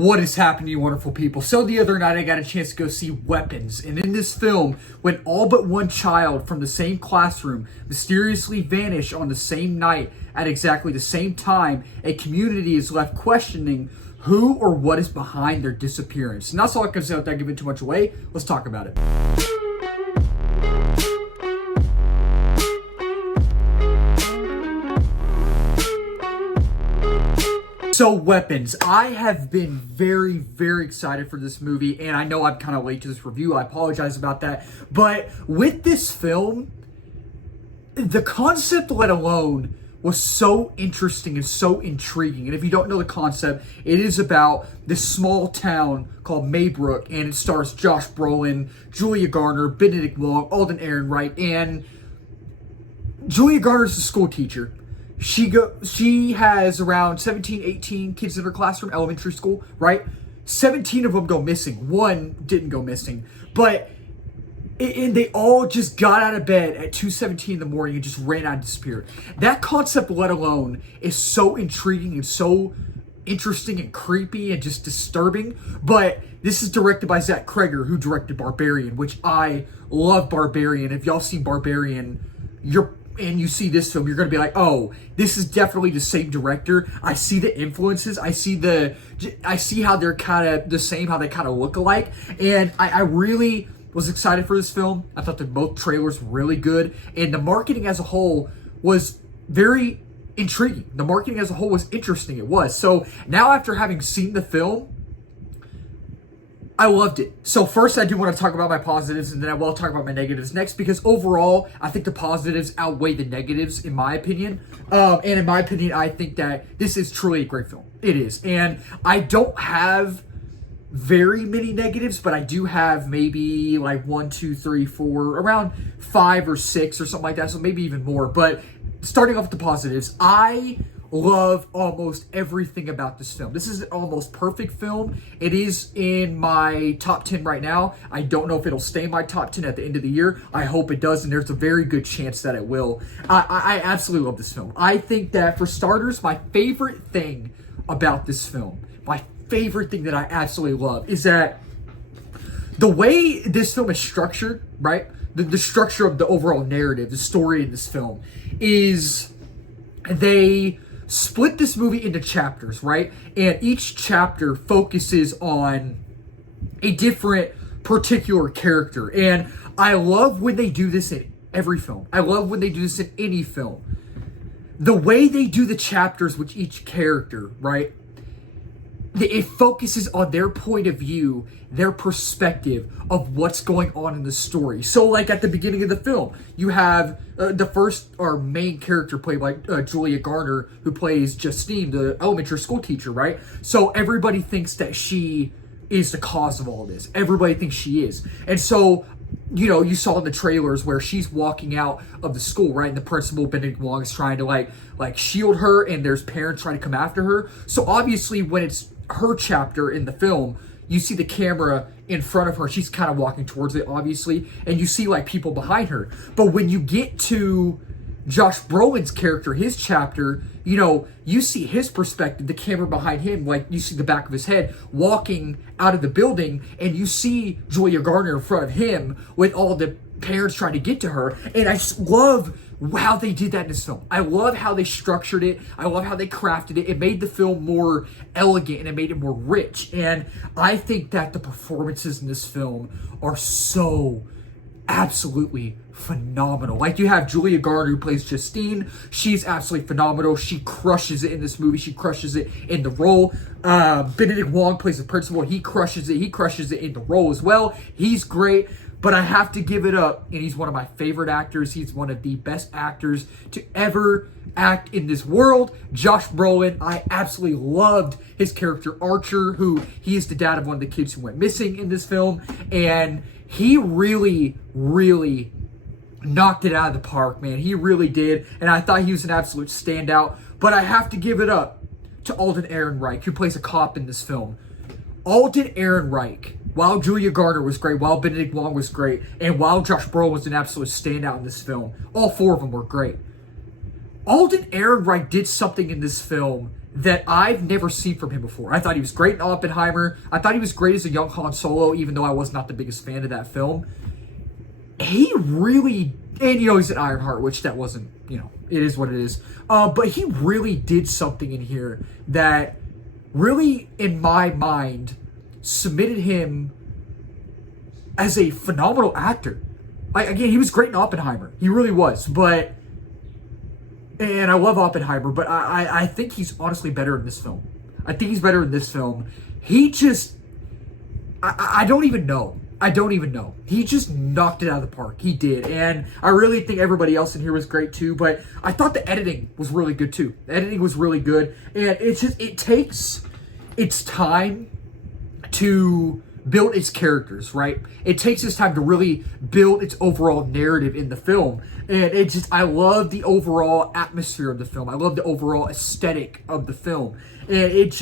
What is happening, you wonderful people? So the other night I got a chance to go see Weapons, and in this film, when all but one child from the same classroom mysteriously vanish on the same night at exactly the same time, a community is left questioning who or what is behind their disappearance. And that's all I can say without giving too much away. Let's talk about it. So Weapons, I have been very, very excited for this movie, and I know I'm kind of late to this review. I apologize about that. But with this film, the concept, let alone, was so interesting and so intriguing. And if you don't know the concept, it is about this small town called Maybrook, and it stars Josh Brolin, Julia Garner, Benedict Wong, Alden Ehrenreich, and Julia Garner's a school teacher. She has around 17, 18 kids in her classroom, elementary school, right? 17 of them go missing. One didn't go missing. But and they all just got out of bed at 2:17 in the morning and just ran out and disappeared. That concept, let alone, is so intriguing and so interesting and creepy and just disturbing. But this is directed by Zach Cregger, who directed Barbarian, which I love Barbarian. If y'all seen Barbarian, and you see this film, you're going to be like, oh, this is definitely the same director. I see the influences. I see how they're kind of the same, how they kind of look alike. And I really was excited for this film. I thought that both trailers were really good. And the marketing as a whole was very intriguing. The marketing as a whole was interesting. It was. So now after having seen the film, I loved it. So first, I do want to talk about my positives, and then I will talk about my negatives next, because overall, I think the positives outweigh the negatives, in my opinion. And in my opinion, I think that this is truly a great film. It is. And I don't have very many negatives, but I do have maybe like 1, 2, 3, 4, around 5 or 6 or something like that, so maybe even more. But starting off with the positives, I love almost everything about this film. This is an almost perfect film. It is in my top 10 right now. I don't know if it'll stay in my top 10 at the end of the year. I hope it does, and there's a very good chance that it will. I absolutely love this film. I think that, for starters, my favorite thing about this film, my favorite thing that I absolutely love, is that the way this film is structured, right? The structure of the overall narrative, the story in this film, is they split this movie into chapters, right? And each chapter focuses on a different particular character. And I love when they do this in every film. I love when they do this in any film. The way they do the chapters with each character, right? It focuses on their point of view, their perspective of what's going on in the story. So, like at the beginning of the film, you have the first or main character played by Julia Garner, who plays Justine, the elementary school teacher, right? So everybody thinks that she is the cause of all this. Everybody thinks she is. And so, you know, you saw in the trailers where she's walking out of the school, right? And the principal, Benedict Wong, is trying to like shield her, and there's parents trying to come after her. So obviously, when it's her chapter in the film, you see the camera in front of her. She's kind of walking towards it, obviously, and you see like people behind her. But when you get to Josh Brolin's character, his chapter, you know, you see his perspective, the camera behind him, like you see the back of his head walking out of the building, and you see Julia Garner in front of him with all the parents trying to get to her. And I just love how they did that in this film. I love how they structured it. I love how they crafted it. It made the film more elegant, and it made it more rich. And I think that the performances in this film are so absolutely phenomenal. Like, you have Julia Garner, who plays Justine. She's absolutely phenomenal. She crushes it in this movie. She crushes it in the role. Benedict Wong plays the principal. He crushes it. He crushes it in the role as well. He's great. But I have to give it up, and he's one of my favorite actors. He's one of the best actors to ever act in this world. Josh Brolin, I absolutely loved his character Archer, who he is the dad of one of the kids who went missing in this film. And he really, really knocked it out of the park, man. He really did. And I thought he was an absolute standout. But I have to give it up to Alden Ehrenreich, who plays a cop in this film. Alden Ehrenreich, while Julia Garner was great, while Benedict Wong was great, and while Josh Brolin was an absolute standout in this film, all 4 of them were great. Alden Ehrenreich did something in this film that I've never seen from him before. I thought he was great in Oppenheimer. I thought he was great as a young Han Solo, even though I was not the biggest fan of that film. He really, and he's an Ironheart, which that wasn't, it is what it is. But he really did something in here that really, in my mind, submitted him as a phenomenal actor. Again, he was great in Oppenheimer. He really was. And I love Oppenheimer, but I think he's honestly better in this film. I think he's better in this film. He just, I don't even know. He just knocked it out of the park. He did. And I really think everybody else in here was great too, but I thought the editing was really good too. The editing was really good. And it takes its time to build its characters, right? It takes its time to really build its overall narrative in the film. And I love the overall atmosphere of the film. I love the overall aesthetic of the film. And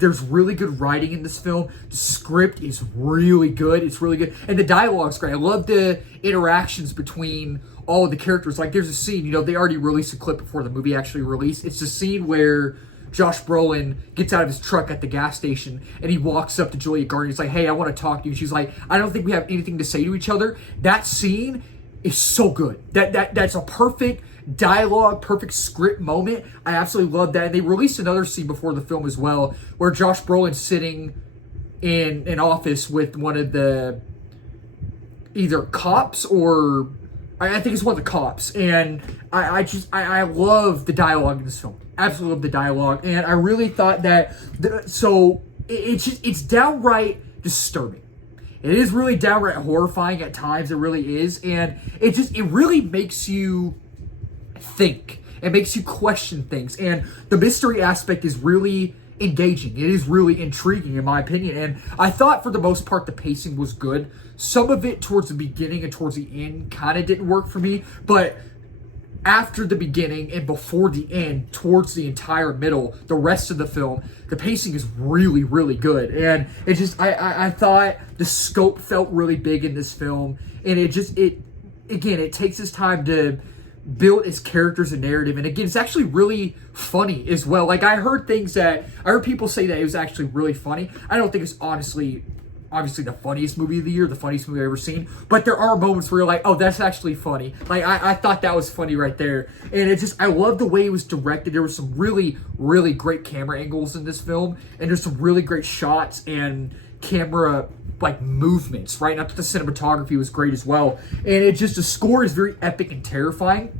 there's really good writing in this film. The script is really good. It's really good. And the dialogue's great. I love the interactions between all of the characters. Like, there's a scene, they already released a clip before the movie actually released. It's the scene where Josh Brolin gets out of his truck at the gas station and he walks up to Julia Garner. He's like, "Hey, I want to talk to you." She's like, "I don't think we have anything to say to each other." That scene is so good. That's a perfect dialogue, perfect script moment. I absolutely love that. And they released another scene before the film as well, where Josh Brolin's sitting in an office with one of the either cops or I think it's one of the cops. And I love the dialogue in this film. Absolutely love the dialogue. And I really thought that it's downright disturbing. It is really downright horrifying at times. It really is. And it really makes you think. It makes you question things. And the mystery aspect is really engaging. It is really intriguing in my opinion. And I thought for the most part the pacing was good. Some of it towards the beginning and towards the end kind of didn't work for me. But after the beginning and before the end, towards the entire middle, the rest of the film, the pacing is really, really good. And I thought the scope felt really big in this film. And it takes its time to build its characters and narrative. And again, it's actually really funny as well. Like, I heard people say that it was actually really funny. I don't think it's obviously the funniest movie of the year, the funniest movie I've ever seen. But there are moments where you're like, oh, that's actually funny. Like, I thought that was funny right there. And I love the way it was directed. There was some really, really great camera angles in this film. And there's some really great shots and camera movements, right? Not that the cinematography was great as well. And the score is very epic and terrifying.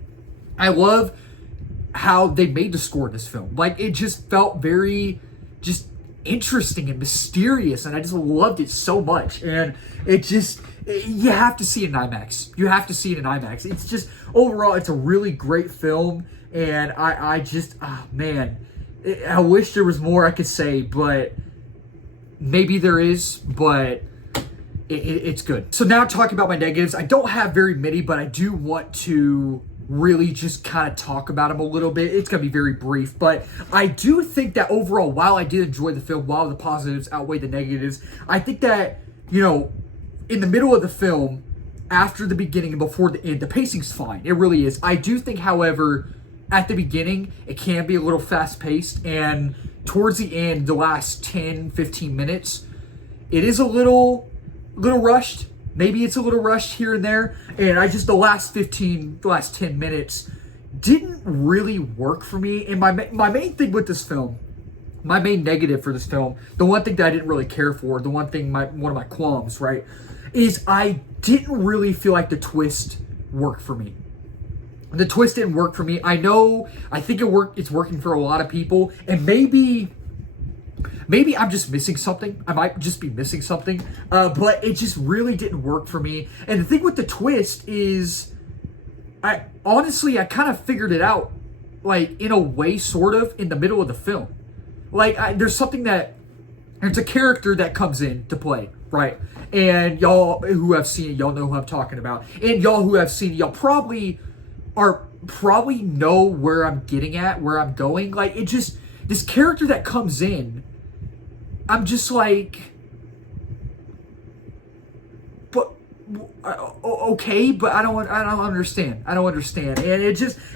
I love how they made the score in this film. Like, it just felt very interesting and mysterious, and I just loved it so much. And you have to see it in IMAX. You have to see it in IMAX. Overall, it's a really great film. And I wish there was more I could say, but maybe there is, but it's good. So now talking about my negatives, I don't have very many, but I do want to really just kind of talk about them a little bit. It's going to be very brief, but I do think that overall, while I did enjoy the film, while the positives outweigh the negatives, I think that, in the middle of the film, after the beginning and before the end, the pacing's fine. It really is. I do think, however, at the beginning, it can be a little fast-paced, and towards the end, the last 10, 15 minutes, it is a little rushed. Maybe it's a little rushed here and there. And the last 10 minutes didn't really work for me. And my main thing with this film, my main negative for this film, the one thing that I didn't really care for, one of my qualms, right, is I didn't really feel like the twist worked for me. The twist didn't work for me. I think it's working for a lot of people. And maybe I'm just missing something. I might just be missing something. But it just really didn't work for me. And the thing with the twist is, I kind of figured it out, in a way, sort of, in the middle of the film. There's a character that comes in to play, right? And y'all who have seen it, y'all know who I'm talking about. And y'all who have seen it, y'all probably know where I'm getting at, where I'm going. This character that comes in, I'm just but okay, but I don't understand. And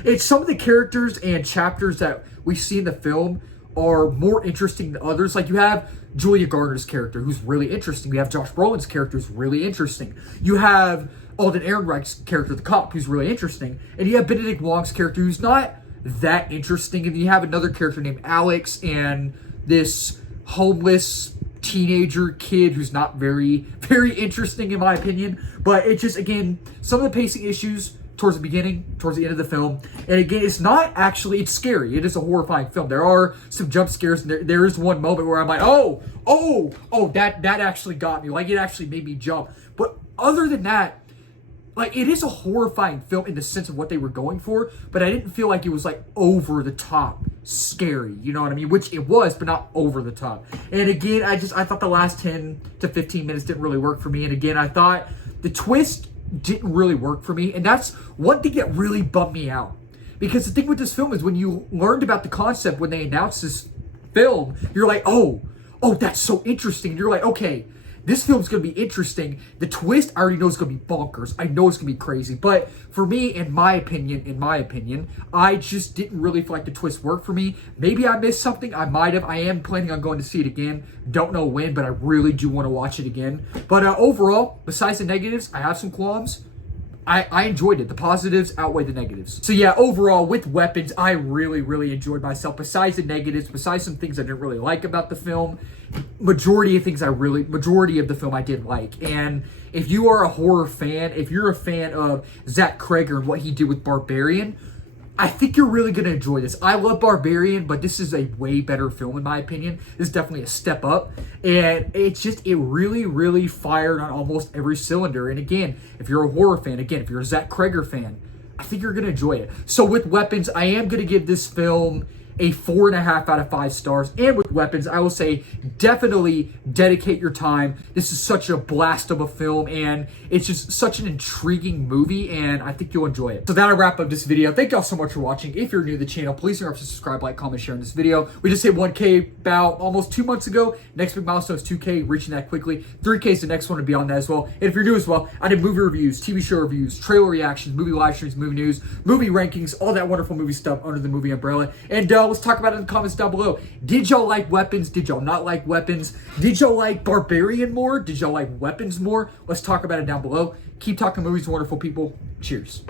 it's some of the characters and chapters that we see in the film are more interesting than others. Like, you have Julia Garner's character, who's really interesting. You have Josh Brolin's character, who's really interesting. You have Alden Ehrenreich's character, the cop, who's really interesting. And you have Benedict Wong's character, who's not that interesting. And you have another character named Alex, and this homeless teenager kid who's not very, very interesting in my opinion. But it just, again, some of the pacing issues towards the beginning, towards the end of the film. And again, it's not actually, it's scary. It is a horrifying film. There are some jump scares, and there is one moment where I'm like, that actually got me. Like, it actually made me jump. But other than that, like, it is a horrifying film in the sense of what they were going for, but I didn't feel like it was, like, over the top scary, you know what I mean? Which it was, but not over the top. And again, I thought the last 10 to 15 minutes didn't really work for me. And again, I thought the twist didn't really work for me. And that's one thing that really bummed me out. Because the thing with this film is, when you learned about the concept, when they announced this film, you're like, oh, that's so interesting. And you're like, okay, this film's going to be interesting. The twist, I already know it's going to be bonkers. I know it's going to be crazy. But for me, in my opinion, I just didn't really feel like the twist worked for me. Maybe I missed something. I might have. I am planning on going to see it again. Don't know when, but I really do want to watch it again. But overall, besides the negatives, I have some qualms. I enjoyed it. The positives outweigh the negatives. So yeah, overall, with Weapons, I really, really enjoyed myself. Besides the negatives, besides some things I didn't really like about the film, majority of the film I did like. And if you are a horror fan, if you're a fan of Zach Cregger and what he did with Barbarian, I think you're really going to enjoy this. I love Barbarian, but this is a way better film in my opinion. This is definitely a step up. And it really, really fired on almost every cylinder. And again, if you're a horror fan, if you're a Zach Cregger fan, I think you're going to enjoy it. So with Weapons, I am going to give this film a 4.5 out of 5 stars. And with Weapons, I will say definitely dedicate your time. This is such a blast of a film, and it's just such an intriguing movie, and I think you'll enjoy it. So that'll wrap up this video. Thank y'all so much for watching. If you're new to the channel, please remember to subscribe, like, comment, share in this video. We just hit 1K about almost 2 months ago. Next big milestone is 2K, reaching that quickly. 3K is the next one to be on that as well. And if you're new as well, I did movie reviews, TV show reviews, trailer reactions, movie live streams, movie news, movie rankings, all that wonderful movie stuff under the movie umbrella. And let's talk about it in the comments down below. Did y'all like Weapons? Did y'all not like Weapons? Did y'all like Barbarian more? Did y'all like Weapons more? Let's talk about it down below. Keep talking movies, wonderful people. Cheers.